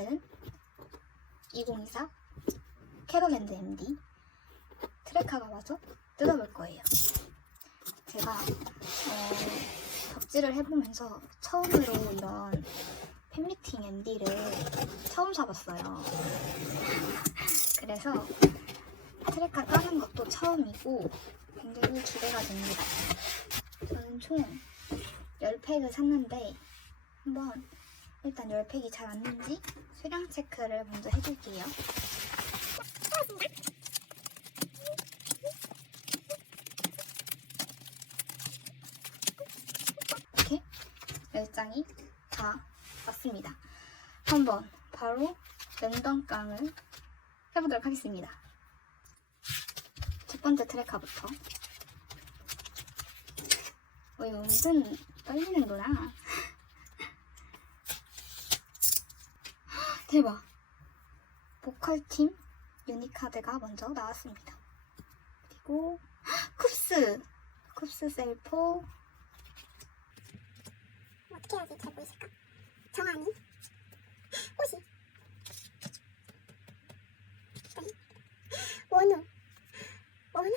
하는 2024 캐롤랜드 MD 트레카가 와서 뜯어볼 거예요. 제가 어, 덕질을 해보면서 처음으로 이런 팬미팅 MD를 처음 사봤어요. 그래서 트레카 까는 것도 처음이고 굉장히 기대가 됩니다. 저는 총 10팩을 샀는데 한번 일단 10팩이 잘 왔는지 수량 체크를 먼저 해줄게요. 이렇게 10장이 다 왔습니다. 한번 바로 랜덤 깡을 해보도록 하겠습니다. 첫 번째 트레카부터. 어, 이거 은근 떨리는구나. 대박. 보컬팀 유니카드가 먼저 나왔습니다. 그리고 쿱스! 쿱스 셀포 어떻게 해야지 잘 보이실까? 정한이 호시 그다음에 원우 원우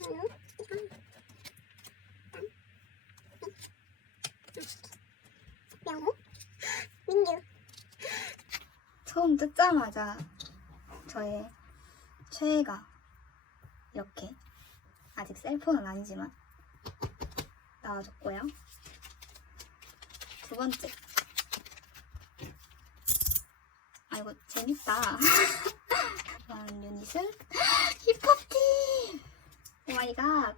원우 이건 그다음 명호 민규 뜯자마자 저의 최애가 이렇게 아직 셀폰은 아니지만 나와줬고요. 두 번째. 아 이거 재밌다. 이번 유닛은 힙합팀. 오마이갓.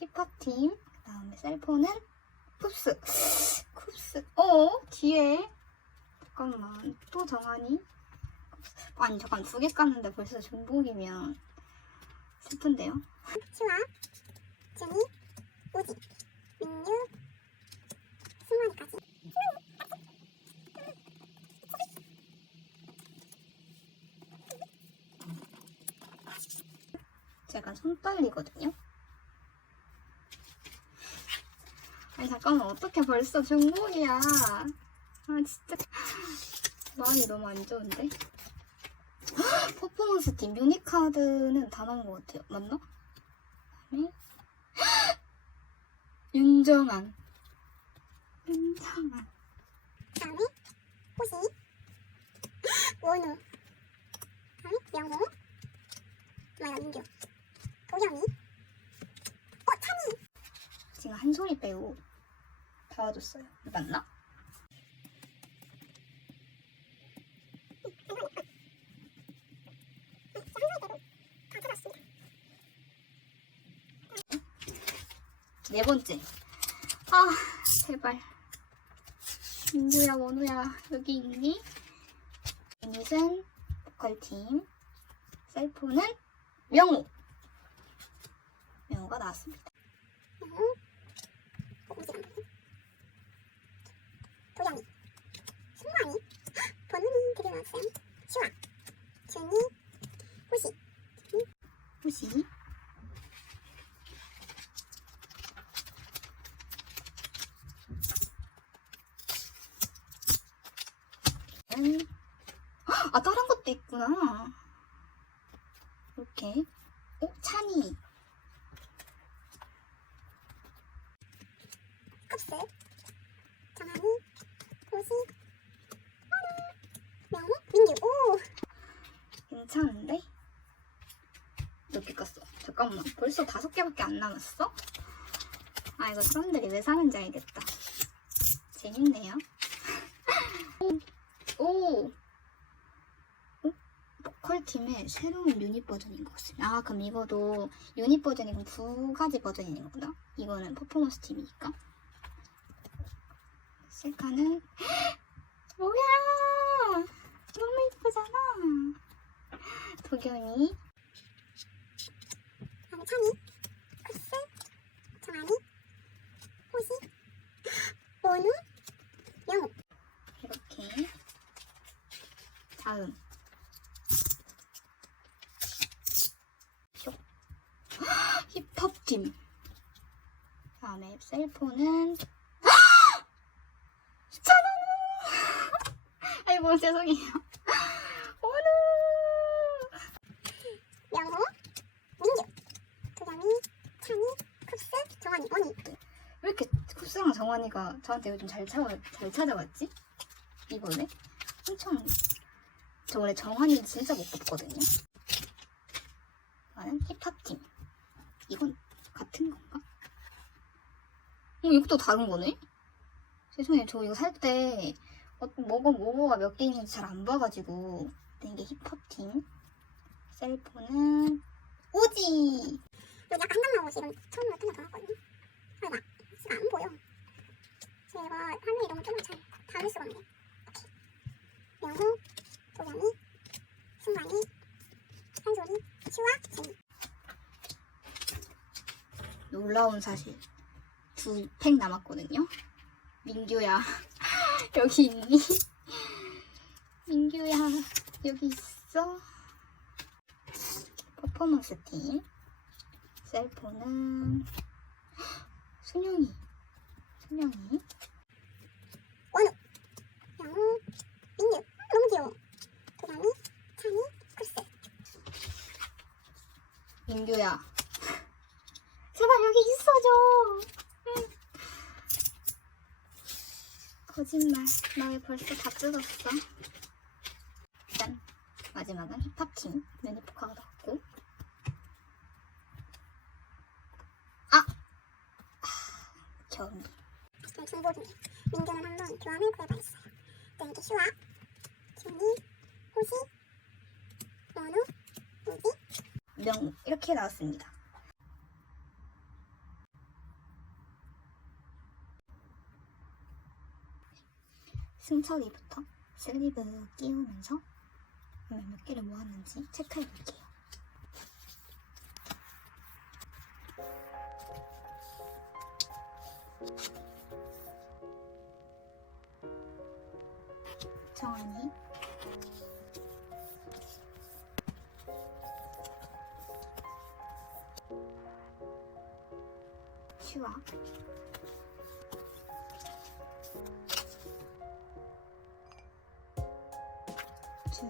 힙합팀. 그 다음에 셀폰은 쿱스. 쿱스. 어 뒤에 잠깐만 또 정한이 아니 잠깐 두 개 깠는데 벌써 중복이면 슬픈데요? 슈아 준이 우지 민유 승환이까지. 제가 손 떨리거든요? 아니 잠깐만 어떻게 벌써 중복이야? 아 진짜. 마음이 너무 안 좋은데 헉, 퍼포먼스 팀 유니카드는 다 나온 것 같아요. 맞나? 윤정한. 윤정한. 다음에 호시. 원우. 다음에 명호 마야 민규. 도영이. 어 찬이. 지금 한 소리 빼고 다 와줬어요. 맞나? 네 번째. 아, 제발. 민규야, 원우야, 여기 있니? 유닛은 보컬팀. 셀프는 명호. 명호가 나왔습니다. 도영이 승환이 준이 호시. 음. 아, 다른 것도 있구나. 이렇게. 어, 찬이. 컵스 정한이 호시 명호 민규 오 괜찮은데? 몇개 깠어? 잠깐만. 벌써 다섯 개밖에 안 남았어? 아, 이거 사람들이 왜 사는지 알겠다. 재밌네요. 오! 어? 보컬팀의 새로운 유닛 버전인 것 같습니다. 아, 그럼 이거도 유닛 버전이 그럼 두 가지 있는 거다? 이거는 퍼포먼스 팀이니까. 셀카는 뭐야! 너무 이쁘잖아. 도겸이, 다음에 찬이 컵스 정한이 호시 원우 명호 이렇게. 다음. 슉. 힙합팀. 다음에 셀폰은 10,000원! 아, 아이고 죄송해요. 어느 명호, 민규, 도겸이, 찬이, 쿱스, 정환이, 원희. 왜 이렇게 쿱스랑 정환이가 저한테 요즘 잘 찾아 잘 찾아왔지? 이번에 엄청 저 원래 정환이 진짜 못 뽑거든요. 나는 힙합팀. 이건 같은 건가? 어 이것도 다른 거네? 죄송해요. 저 이거 살때 어, 뭐가 뭐가 몇개 있는지 잘 안 봐가지고 이게 힙합팀. 셀프는 오지. 아까 한강 나오고 지금 처음으로 끝나 나왔거든요. 아, 나 지금 안 보여. 제가 화면이 너무 조금 잘 담을 수가 없네. 명호, 도겸이, 승관이, 한솔이, 슈아, 제니. 놀라운 사실 두 팩 남았거든요. 민규야 여기 있니? 민규야 여기 있어? 퍼포먼스 팀 셀포는 순영이 순영이 원우, 명호, 민규. 너무 귀여워. 도겸이, 찬이, 쿱스. 민규야 제발 여기 있어줘 거짓말. 나 왜 벌써 다 뜯었어? 짠 마지막은 힙합팀 메니포카가 나왔고. 아! 아 지금 중보 중에 민규는 한번 교환을 구해봐야겠어요. 또 이렇게 슈아, 준이, 호시, 원우, 우지, 명 이렇게 나왔습니다 승철이부터 슬리브 끼우면서 몇 개를 모았는지 체크해 볼게요. 정한이 슈아 준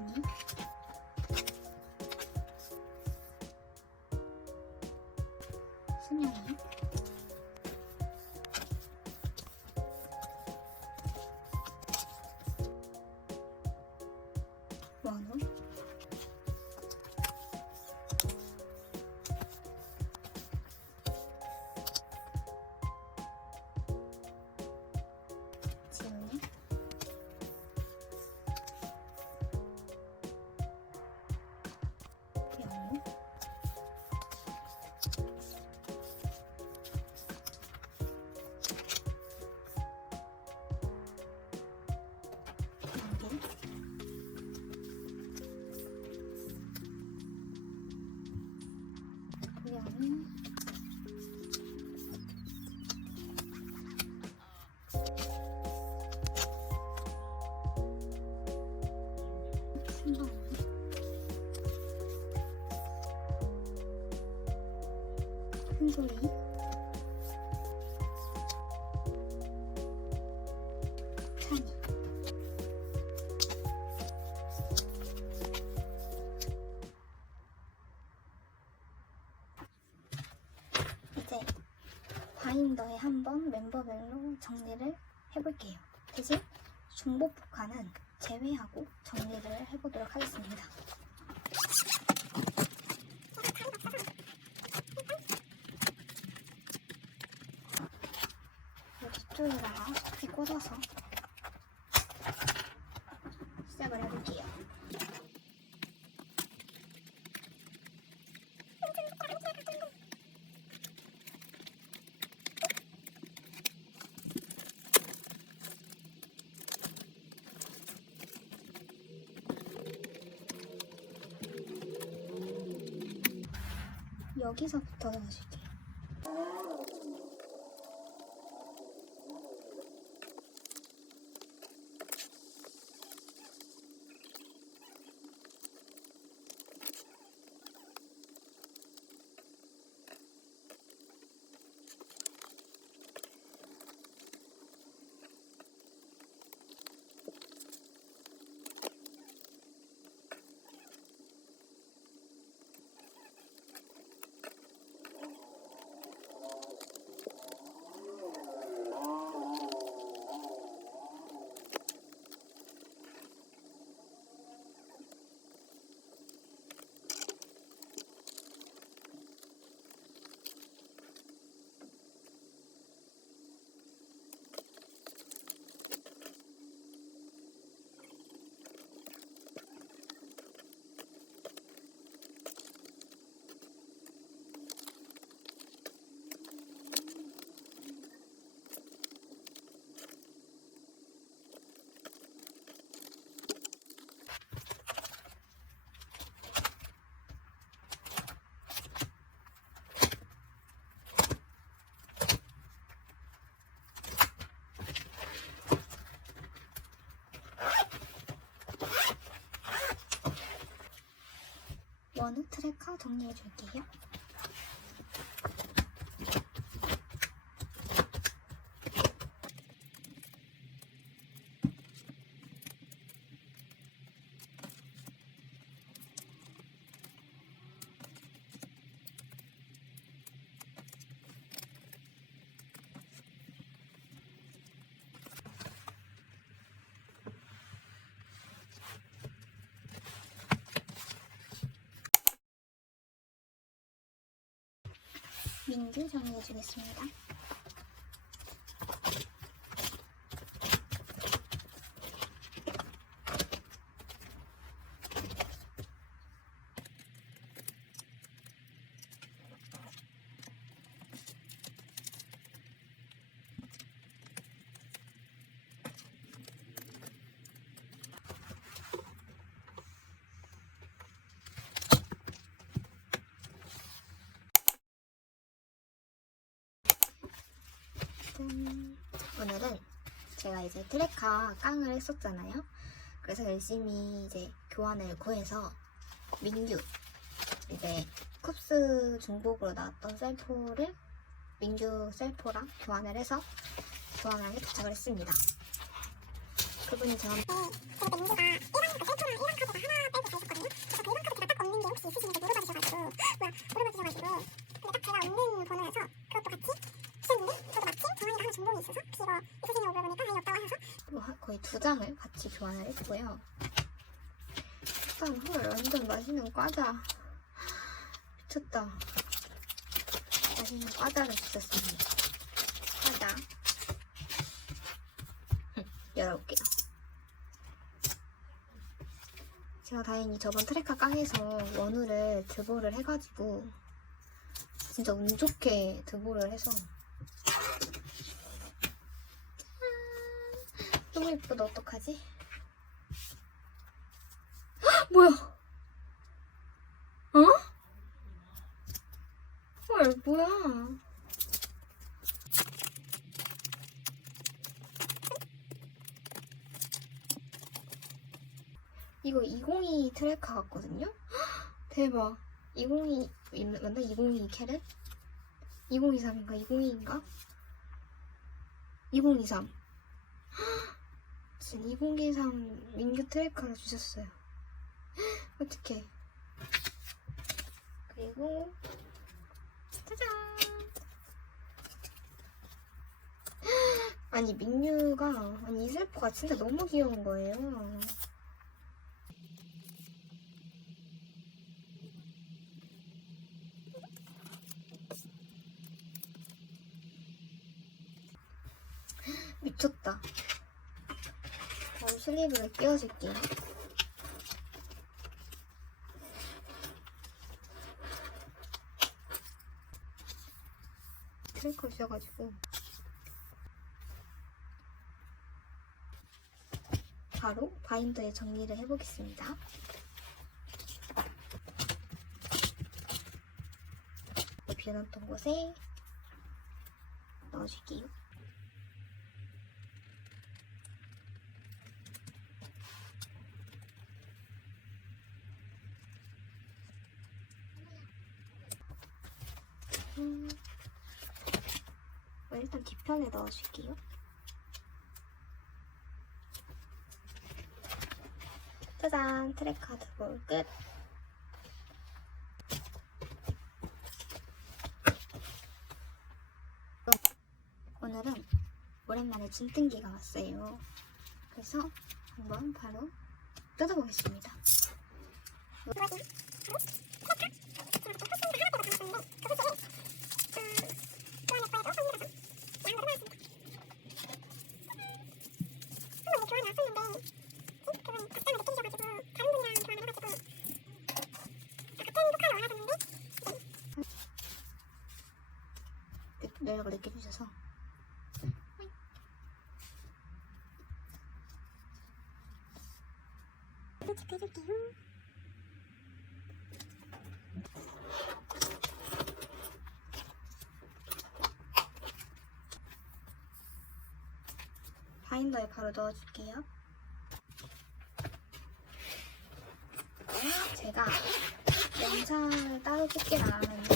큰 소리 멤버별로 정리를 해볼게요. 대신 중복 복화는 제외하고 정리를 해보도록 하겠습니다. 여기 뒤쪽에다가 스틱 꽂아서 여기서부터 넣어줄게 요. 원우 트래커 정리해 줄게요. 민규 정리해 주겠습니다. 짠. 오늘은 제가 이제 트레카 깡을 했었잖아요. 그래서 열심히 이제 교환을 구해서 민규 이제 쿱스 중복으로 나왔던 셀포를 민규 셀포랑 교환을 해서 교환하게 도착을 했습니다. 그분이 저한테 제가 민규가 1번 그 셀프랑 1번 카드가 하나 빼고 다 있었거든요. 그래서 그 1번 카드가 딱 없는 게 혹시 있으신지 물어봐 주셔가지고 뭐야 물어봐 주셔가지고 근데 딱 제가 없는 번호여서 그것도 같이 정한이가 하나 정보이 있어서 혹시 이거 있으시냐고 물어보니까 아예 없다고 하셔서 뭐 하- 거의 두 장을 같이 교환을 했고요. 일단 헐 완전 맛있는 과자 미쳤다. 맛있는 과자를 주셨습니다. 과자 흠, 열어볼게요. 제가 다행히 저번 트레카 깡에서 원우를 드보를 해가지고 진짜 운 좋게 드보를 해서 너무 예쁘다 어떡하지? 헉, 뭐야? 어? 헐 뭐야? 이거 202 트래커 같거든요? 헉, 대박 202 맞나? 202 캐럿? 2023인가? 202인가? 2023 지금 2023 민규 트래커를 주셨어요. 어떡해. 그리고, 짜잔! 아니, 민규가, 아니, 이 슬퍼가 진짜 너무 귀여운 거예요. 미쳤다. 바로 슬리브를 끼워줄게요. 트래커 주셔가지고 바로 바인더에 정리를 해보겠습니다. 비워놨던 곳에 넣어줄게요. 음, 어, 일단 뒤편에 넣어줄게요. 짜잔, 트랙 카드 볼 끝. 오늘은 오랜만에 진뜬기가 왔어요. 그래서 한번 바로 뜯어보겠습니다. 뭐지? 바로 트래카? 제가 그때 코스인가 하나 빼고 담았었는데 그 코스를 음, 교환할 거에도 성의를 해서 양으로 넣어놨습니다. 한번 이제 교환을 왔었는데 이? 그분 박장을 느끼셔가지고 다른 분이랑 교환을 해가지고 아, 같은 독하를 원하셨는데 느- 연락을 늦게 주셔서 이거 체크해줄게요. 바인더에 바로 넣어줄게요. 제가 영상을 따로 찍진 않았는데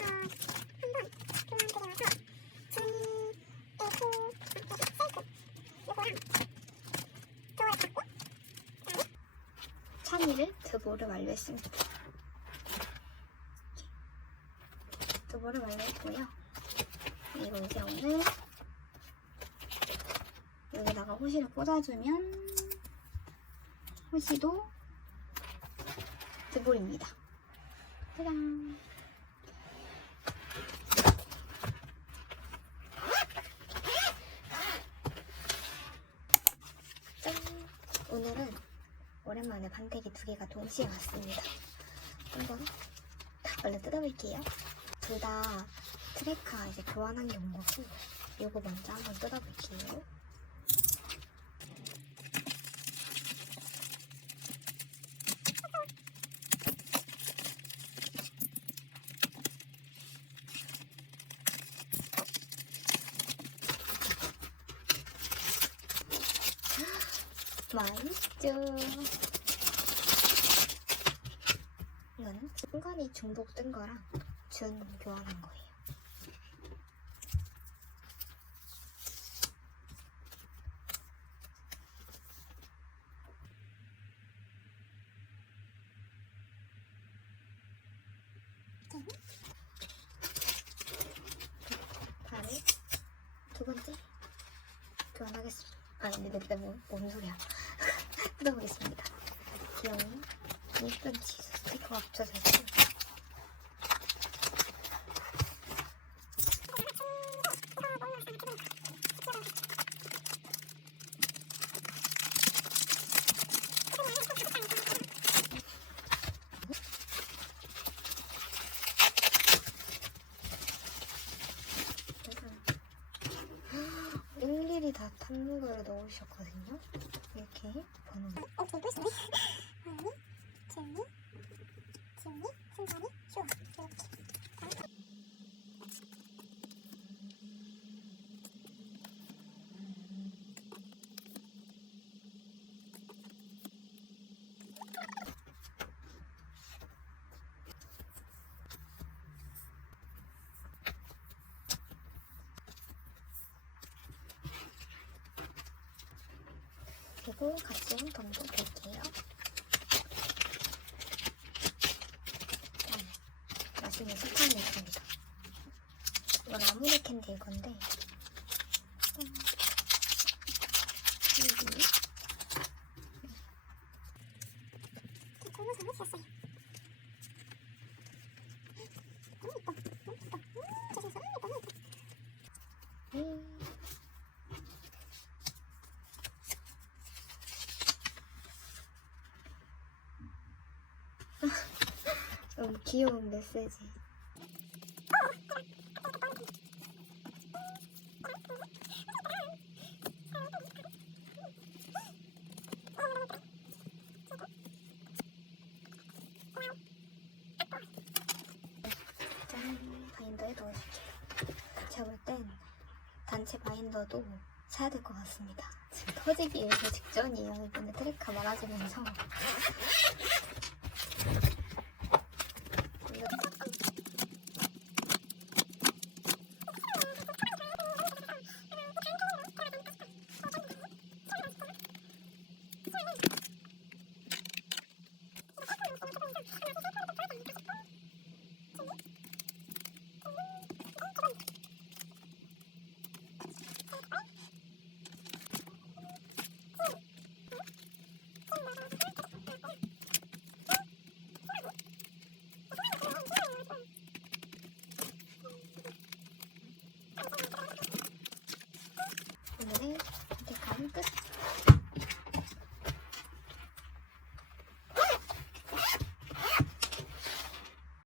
아, 한번 교환드려서 준이, 에고, 세이코 요거랑 저걸 받고 찬이를 완료했습니다. 드보를 완료했고요. 그리고 이제 오늘 여기다가 호시를 꽂아주면 호시도 드볼입니다. 짜잔. 짠. 오늘은 오랜만에 반대기 두 개가 동시에 왔습니다. 한번 다 얼른 뜯어볼게요. 둘 다 트레카 이제 교환한 게 온 거고, 요거 먼저 한번 뜯어볼게요. 맛있죠? 이거는 순간이 중복된 거랑 준 교환한 거예요. 다음에 두 번째 교환하겠습니다. 아니, 근데 내가 뭐, 뭔 소리야. 뜯어보겠습니다. 귀여운 예쁜 치즈 붙여져 있고 일일이 다 탐구를 넣으셨거든요. 이렇게 번호. 어, 저기 또 있었네. 하은이, 지은이, 지은이, 순선이, 슈아 이렇게. 그리고 같이 한 ton도 볼게요. 음, 맛있는 스판이 있습니다. 이건 아무리 캔디일 건데. 음. 여기 너무 잘했었어요. 너무 예뻐. 너무 예뻐. 음, 저 진짜 너무 예뻐. 너무 예뻐. 음. 너무 귀여운 메시지. 짠, 바인더에 넣어줄게요. 제가 볼 땐 단체 바인더도 사야 될 것 같습니다. 지금 터지기 일보 직전이에요. 이번에 트레카 많아지면서.